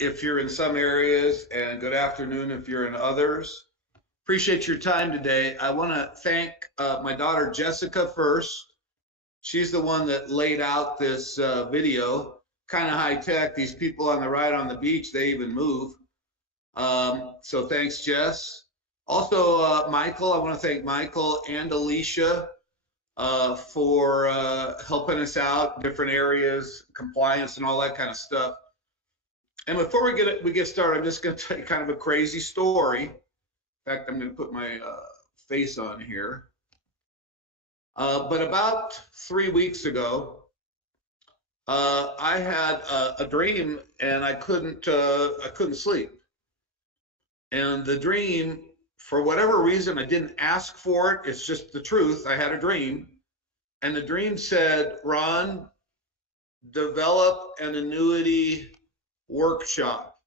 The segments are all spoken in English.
if you're in some areas, and good afternoon if you're in others. Appreciate your time today. I want to thank my daughter Jessica first. She's the one that laid out this video. Kind of high tech. These people on the right on the beach, they even move. So thanks, Jess. Also, Michael, I want to thank Michael and Alicia for helping us out, different areas, compliance and all that kind of stuff. And before we get started, I'm just going to tell you kind of a crazy story. In fact, I'm going to put my face on here. But about 3 weeks ago, I had a dream, and I couldn't sleep. And the dream, for whatever reason, I didn't ask for it. It's just the truth. I had a dream, and the dream said, "Ron, develop an annuity workshop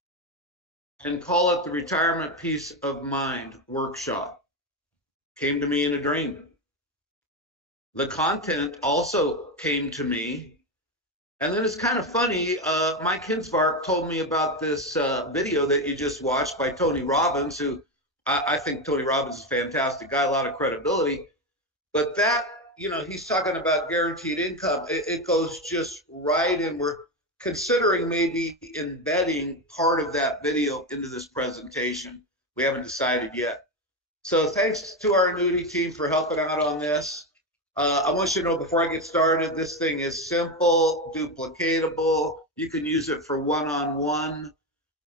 and call it the Retirement Peace of Mind Workshop." Came to me in a dream. The content also came to me. And then it's kind of funny, Mike Hinsvark told me about this video that you just watched by Tony Robbins, who I think Tony Robbins is a fantastic guy, a lot of credibility. But that, he's talking about guaranteed income. It goes just right in. We're considering maybe embedding part of that video into this presentation. We haven't decided yet. So thanks to our annuity team for helping out on this. I want you to know before I get started, this thing is simple, duplicatable. You can use it for one-on-one.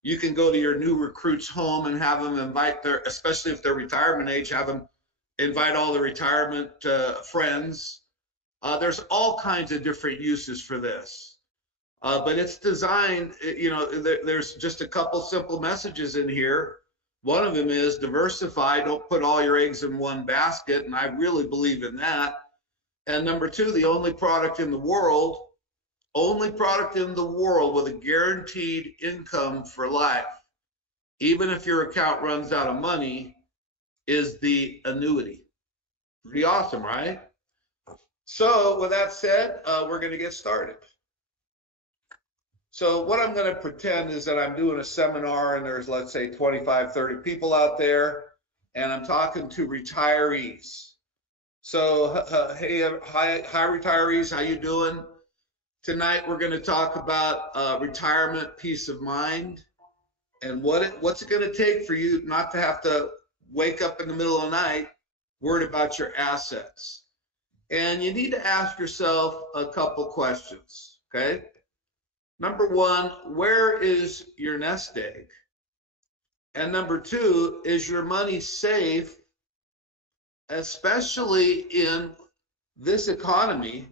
You can go to your new recruit's home and have them invite especially if they're retirement age, have them invite all the retirement friends. There's all kinds of different uses for this. But it's designed, there's just a couple simple messages in here. One of them is diversify, don't put all your eggs in one basket, and I really believe in that. And number two, the only product in the world with a guaranteed income for life, even if your account runs out of money, is the annuity. Pretty awesome, right? So with that said, we're going to get started. So what I'm going to pretend is that I'm doing a seminar, and there's, let's say, 25, 30 people out there, and I'm talking to retirees. So hey, hi retirees, how you doing? Tonight we're going to talk about retirement peace of mind, and what's it going to take for you not to have to wake up in the middle of the night worried about your assets. And you need to ask yourself a couple questions, okay? Number one, where is your nest egg? And number two, is your money safe, especially in this economy,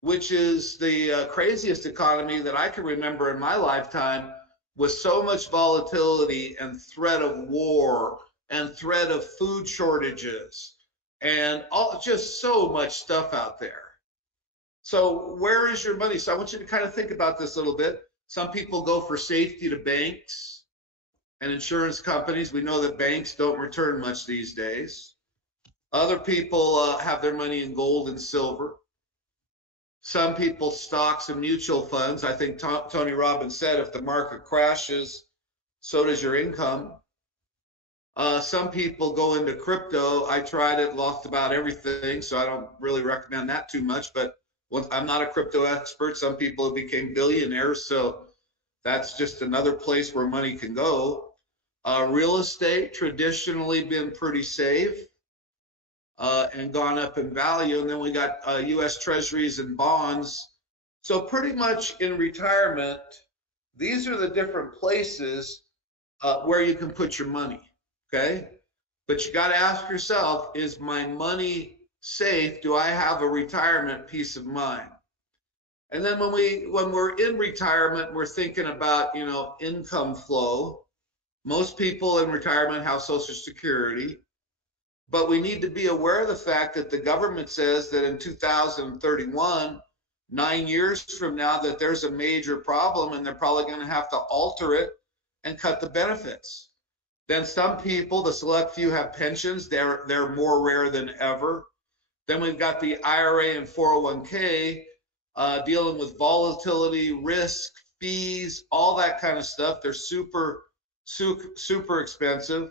which is the craziest economy that I can remember in my lifetime, with so much volatility and threat of war and threat of food shortages and just so much stuff out there. So where is your money? So I want you to kind of think about this a little bit. Some people go for safety to banks and insurance companies. We know that banks don't return much these days. Other people have their money in gold and silver. Some people stocks and mutual funds. I think Tony Robbins said if the market crashes, so does your income. Some people go into crypto. I tried it, lost about everything, so I don't really recommend that too much. But I'm not a crypto expert. Some people became billionaires, so that's just another place where money can go. Real estate traditionally been pretty safe. And gone up in value. And then we got U.S. Treasuries and bonds. So pretty much in retirement, these are the different places where you can put your money, okay? But you got to ask yourself, is my money safe? Do I have a retirement peace of mind? And then when we're in retirement, we're thinking about, income flow. Most people in retirement have Social Security. But we need to be aware of the fact that the government says that in 2031, 9 years from now, that there's a major problem and they're probably going to have to alter it and cut the benefits. Then some people, the select few, have pensions. They're more rare than ever. Then we've got the IRA and 401k dealing with volatility, risk, fees, all that kind of stuff. They're super expensive.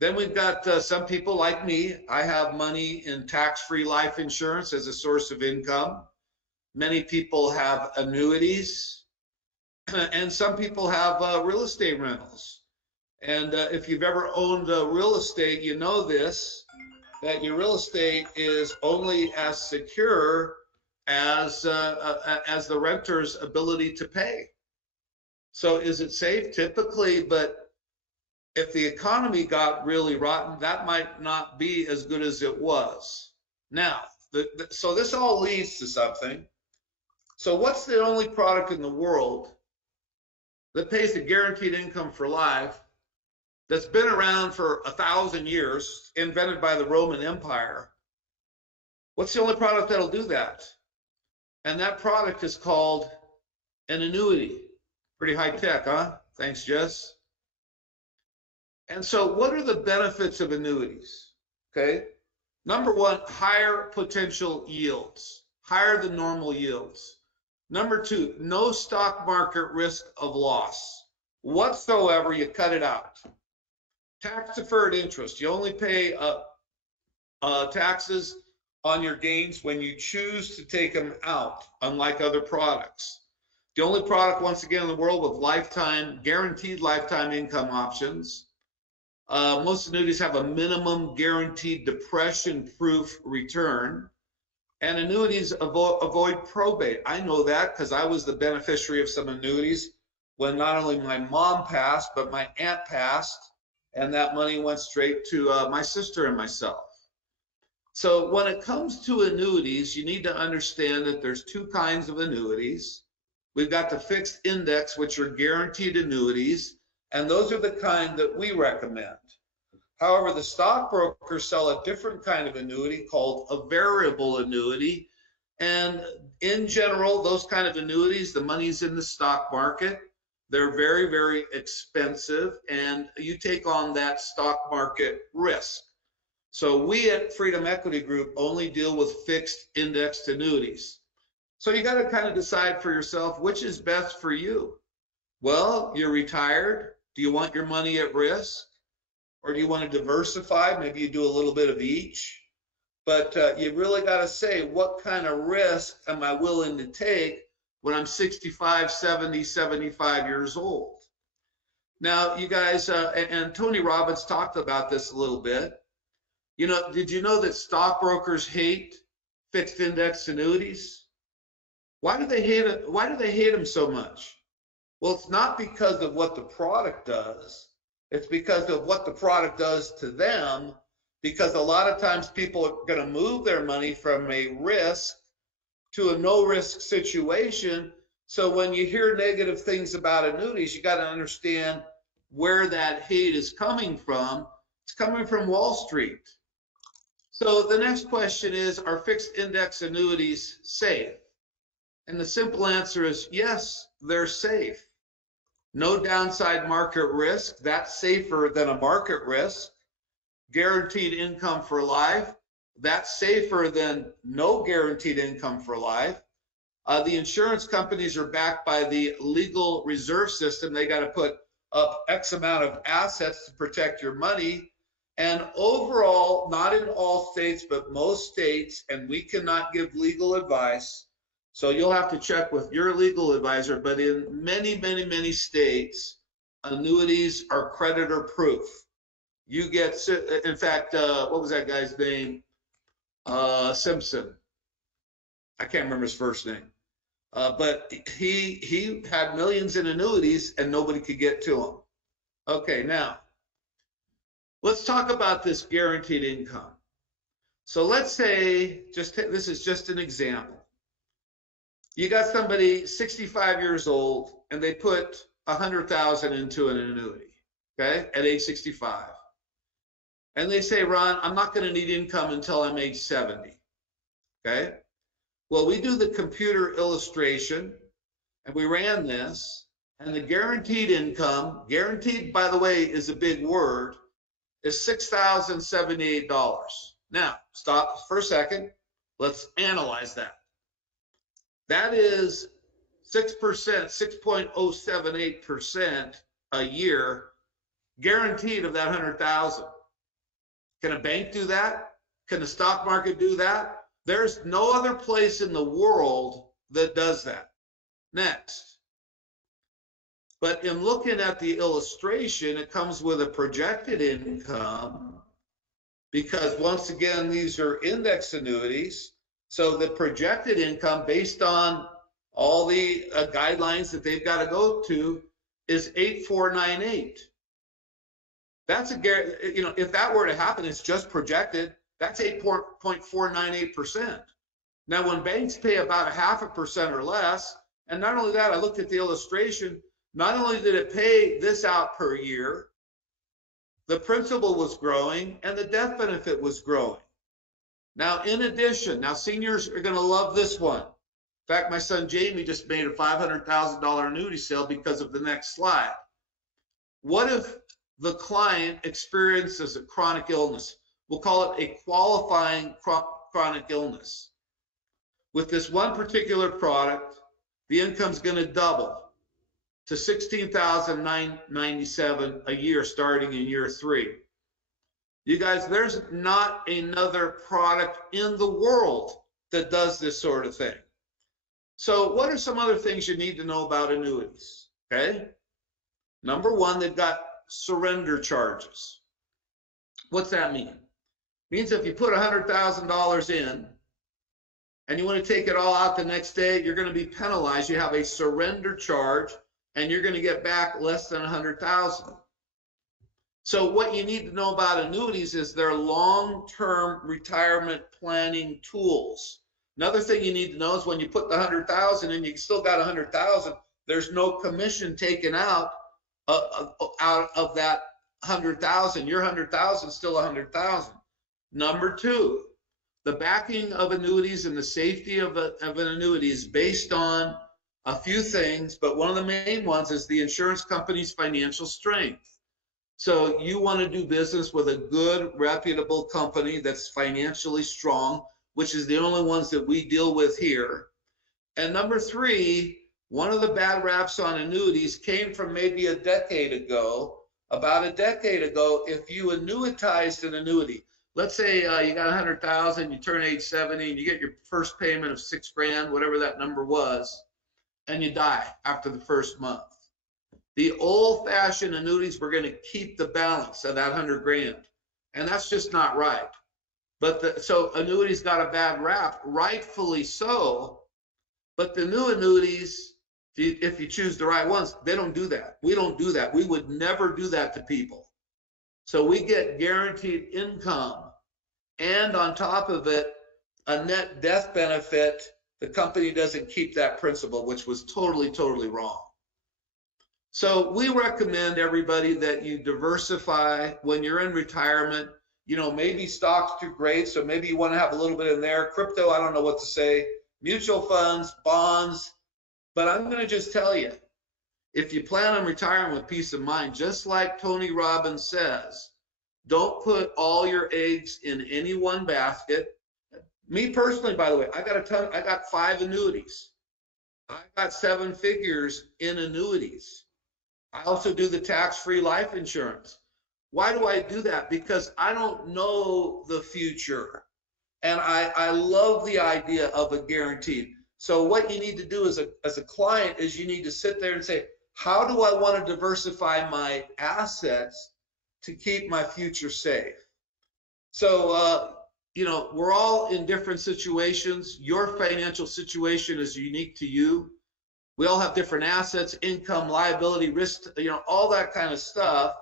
Then we've got some people like me. I have money in tax-free life insurance as a source of income. Many people have annuities, and some people have real estate rentals. And if you've ever owned real estate, you know this, that your real estate is only as secure as the renter's ability to pay. So is it safe? Typically, but if the economy got really rotten, that might not be as good as it was. Now, so this all leads to something. So what's the only product in the world that pays a guaranteed income for life that's been around for 1,000 years, invented by the Roman Empire? What's the only product that'll do that? And that product is called an annuity. Pretty high tech, huh? Thanks, Jess. And so what are the benefits of annuities? Okay. Number one, higher potential yields, higher than normal yields. Number two, no stock market risk of loss whatsoever. You cut it out. Tax deferred interest. You only pay taxes on your gains when you choose to take them out, unlike other products. The only product, once again, in the world with guaranteed lifetime income options. Most annuities have a minimum guaranteed depression-proof return, and annuities avoid probate. I know that because I was the beneficiary of some annuities when not only my mom passed, but my aunt passed, and that money went straight to my sister and myself. So when it comes to annuities, you need to understand that there's two kinds of annuities. We've got the fixed index, which are guaranteed annuities, and those are the kind that we recommend. However, the stockbrokers sell a different kind of annuity called a variable annuity. And in general, those kind of annuities, the money's in the stock market. They're very, very expensive, and you take on that stock market risk. So we at Freedom Equity Group only deal with fixed indexed annuities. So you got to kind of decide for yourself which is best for you. Well, you're retired. Do you want your money at risk? Or do you want to diversify? Maybe you do a little bit of each. But you really got to say, what kind of risk am I willing to take when I'm 65, 70, 75 years old? Now, you guys, and Tony Robbins talked about this a little bit. You know, did you know that stockbrokers hate fixed index annuities? Why do they hate it? Why do they hate them so much? Well, it's not because of what the product does. It's because of what the product does to them, because a lot of times people are going to move their money from a risk to a no risk situation. So when you hear negative things about annuities, you got to understand where that hate is coming from. It's coming from Wall Street. So the next question is, are fixed index annuities safe? And the simple answer is yes, they're safe. No downside market risk. That's safer than a market risk. Guaranteed income for life. That's safer than no guaranteed income for life. The insurance companies are backed by the legal reserve system. They got to put up X amount of assets to protect your money. And overall, not in all states, but most states, and we cannot give legal advice, so you'll have to check with your legal advisor, but in many, many, many states, annuities are creditor proof. You get, in fact, what was that guy's name? Simpson. I can't remember his first name. But he had millions in annuities and nobody could get to him. Okay, now, let's talk about this guaranteed income. So let's say, this is just an example. You got somebody 65 years old and they put 100,000 into an annuity, okay, at age 65. And they say, Ron, I'm not going to need income until I'm age 70, okay? Well, we do the computer illustration and we ran this, and the guaranteed income, guaranteed, by the way, is a big word, is $6,078. Now, stop for a second. Let's analyze that. That is 6%, 6.078% a year, guaranteed of that 100,000. Can a bank do that? Can the stock market do that? There's no other place in the world that does that. Next. But in looking at the illustration, it comes with a projected income because once again, these are index annuities. So the projected income based on all the guidelines that they've got to go to is 8498. That's if that were to happen, it's just projected. That's 8.498%. Now, when banks pay about 0.5% or less, and not only that, I looked at the illustration, not only did it pay this out per year, the principal was growing and the death benefit was growing. Now, in addition, now seniors are going to love this one. In fact, my son Jamie just made a $500,000 annuity sale because of the next slide. What if the client experiences a chronic illness? We'll call it a qualifying chronic illness. With this one particular product, the income's going to double to $16,997 a year starting in year 3. You guys, there's not another product in the world that does this sort of thing. So what are some other things you need to know about annuities? Okay. Number one, they've got surrender charges. What's that mean? It means if you put $100,000 in and you want to take it all out the next day, you're going to be penalized. You have a surrender charge and you're going to get back less than $100,000. So what you need to know about annuities is they're long-term retirement planning tools. Another thing you need to know is when you put the $100,000 in, you still got $100,000. There's no commission taken out of that $100,000. Your $100,000 is still $100,000. Number two, the backing of annuities and the safety of an annuity is based on a few things, but one of the main ones is the insurance company's financial strength. So you want to do business with a good, reputable company that's financially strong, which is the only ones that we deal with here. And number three, one of the bad raps on annuities came from maybe a decade ago. About a decade ago, if you annuitized an annuity, let's say you got 100,000, you turn age 70, and you get your first payment of $6,000, whatever that number was, and you die after the first month. The old-fashioned annuities were going to keep the balance of that $100,000, and that's just not right. But so annuities got a bad rap, rightfully so. But the new annuities, if you choose the right ones, they don't do that. We don't do that. We would never do that to people. So we get guaranteed income, and on top of it, a net death benefit. The company doesn't keep that principal, which was totally, totally wrong. So we recommend everybody that you diversify when you're in retirement. You know, maybe stocks do great, so maybe you want to have a little bit in there. Crypto, I don't know what to say. Mutual funds, bonds. But I'm going to just tell you, if you plan on retiring with peace of mind, just like Tony Robbins says, don't put all your eggs in any one basket. Me personally, by the way, I got 5 annuities. I got 7 figures in annuities. I also do the tax-free life insurance. Why do I do that? Because I don't know the future. And I love the idea of a guaranteed. So what you need to do as a client is you need to sit there and say, how do I want to diversify my assets to keep my future safe? So, you know, we're all in different situations. Your financial situation is unique to you. We all have different assets, income, liability, risk, you know, all that kind of stuff.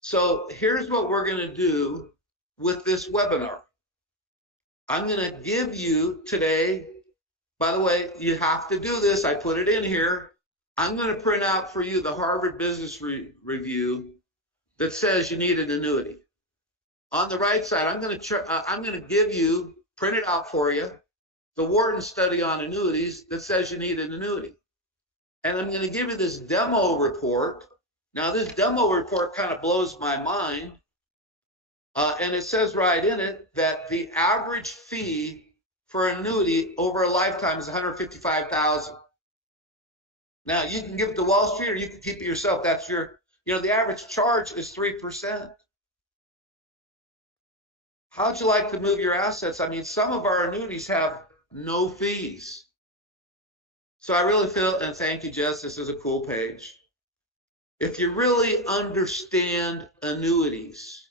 So here's what we're going to do with this webinar. I'm going to give you today, by the way, you have to do this. I put it in here. I'm going to print out for you the Harvard Business Review that says you need an annuity. On the right side, I'm going to give you, print it out for you, the Wharton study on annuities that says you need an annuity. And I'm going to give you this demo report. Now, this demo report kind of blows my mind. And it says right in it that the average fee for an annuity over a lifetime is $155,000. Now, you can give it to Wall Street or you can keep it yourself. That's your, the average charge is 3%. How'd you like to move your assets? I mean, some of our annuities have no fees. So I really feel, and thank you, Jess, this is a cool page. If you really understand annuities,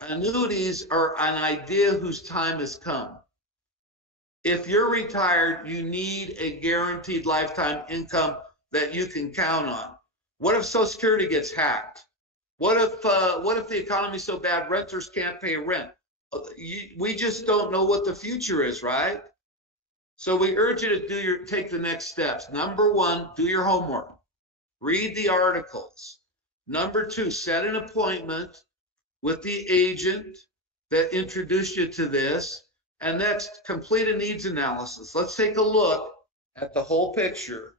annuities are an idea whose time has come. If you're retired, you need a guaranteed lifetime income that you can count on. What if Social Security gets hacked? What if the economy's so bad renters can't pay rent? We just don't know what the future is, right? So we urge you to take the next steps. Number one, do your homework. Read the articles. Number two, set an appointment with the agent that introduced you to this. And next, complete a needs analysis. Let's take a look at the whole picture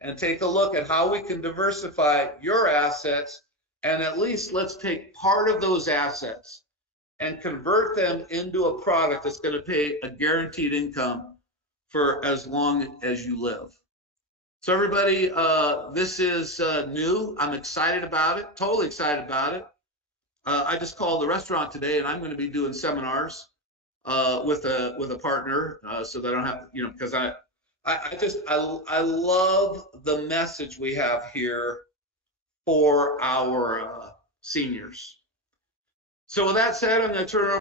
and take a look at how we can diversify your assets. And at least let's take part of those assets and convert them into a product that's going to pay a guaranteed income for as long as you live. So everybody, this is new. I'm excited about it, totally excited about it. I just called the restaurant today, and I'm going to be doing seminars with a partner, so that I don't have, because I love the message we have here for our seniors. So with that said, I'm going to turn it over